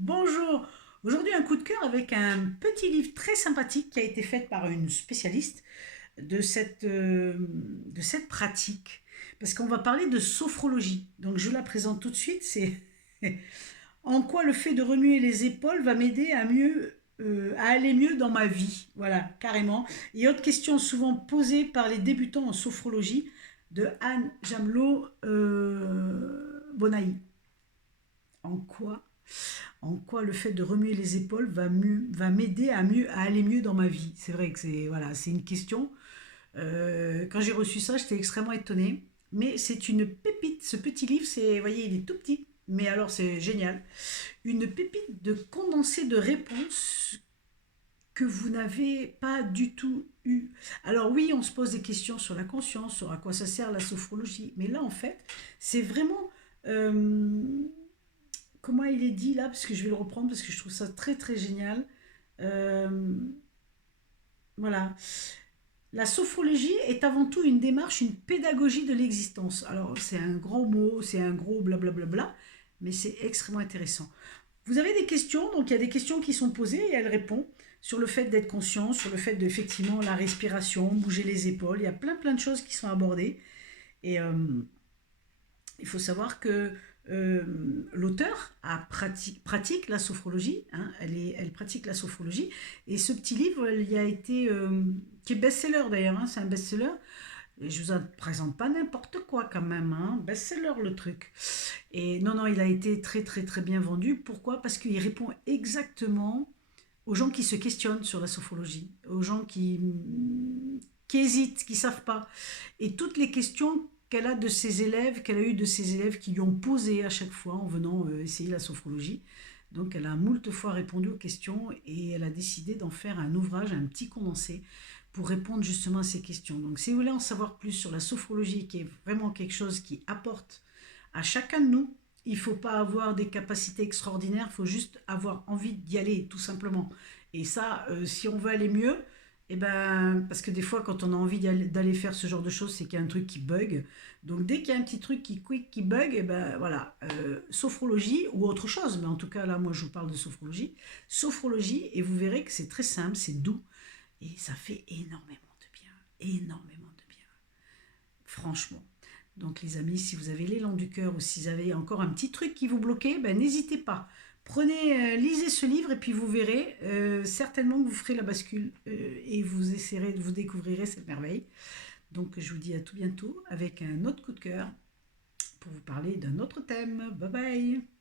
Bonjour, aujourd'hui un coup de cœur avec un petit livre très sympathique qui a été fait par une spécialiste de cette pratique. Parce qu'on va parler de sophrologie. Donc je vous la présente tout de suite. C'est en quoi le fait de remuer les épaules va m'aider à aller mieux dans ma vie. Voilà, carrément. Et autre question souvent posée par les débutants en sophrologie de Anne Jamelot Bonaï. En quoi en quoi le fait de remuer les épaules va m'aider à aller mieux dans ma vie. C'est vrai que c'est une question. Quand j'ai reçu ça, j'étais extrêmement étonnée. Mais c'est une pépite. Ce petit livre, vous voyez, il est tout petit. Mais alors, c'est génial. Une pépite de condensé de réponses que vous n'avez pas du tout eu. Alors oui, on se pose des questions sur la conscience, sur à quoi ça sert la sophrologie. Mais là, en fait, c'est vraiment... euh, comment il est dit là, parce que je vais le reprendre parce que je trouve ça très très génial. Euh, voilà. La sophrologie est avant tout une démarche, une pédagogie de l'existence. Alors c'est un grand mot, c'est un gros blablabla, mais c'est extrêmement intéressant. Vous avez des questions, donc il y a des questions qui sont posées et elle répond sur le fait d'être conscient, sur le fait d'effectivement la respiration, bouger les épaules. Il y a plein de choses qui sont abordées. Et il faut savoir que l'auteur pratique la sophrologie, hein, elle pratique la sophrologie, et ce petit livre, il y a été, qui est best-seller d'ailleurs, hein, c'est un best-seller, et je vous en présente pas n'importe quoi quand même, hein, best-seller le truc. Et non, non, il a été très très très bien vendu. Pourquoi? Parce qu'il répond exactement aux gens qui se questionnent sur la sophrologie, aux gens qui hésitent, qui ne savent pas. Et toutes les questions qu'elle a de ses élèves, qu'elle a eues de ses élèves qui lui ont posé à chaque fois en venant essayer la sophrologie. Donc elle a moult fois répondu aux questions et elle a décidé d'en faire un ouvrage, un petit condensé pour répondre justement à ces questions. Donc si vous voulez en savoir plus sur la sophrologie, qui est vraiment quelque chose qui apporte à chacun de nous, il ne faut pas avoir des capacités extraordinaires, il faut juste avoir envie d'y aller, tout simplement. Et ça, si on veut aller mieux, eh ben, parce que des fois, quand on a envie d'aller faire ce genre de choses, c'est qu'il y a un truc qui bug. Donc, dès qu'il y a un petit truc qui bug, eh ben, voilà, sophrologie ou autre chose, mais en tout cas, là, moi, je vous parle de sophrologie. Sophrologie, et vous verrez que c'est très simple, c'est doux, et ça fait énormément de bien. Énormément de bien. Franchement. Donc les amis, si vous avez l'élan du cœur ou si vous avez encore un petit truc qui vous bloquait, ben, n'hésitez pas. Prenez, lisez ce livre et puis vous verrez certainement que vous ferez la bascule et vous essaierez, vous découvrirez cette merveille. Donc je vous dis à tout bientôt avec un autre coup de cœur pour vous parler d'un autre thème. Bye bye.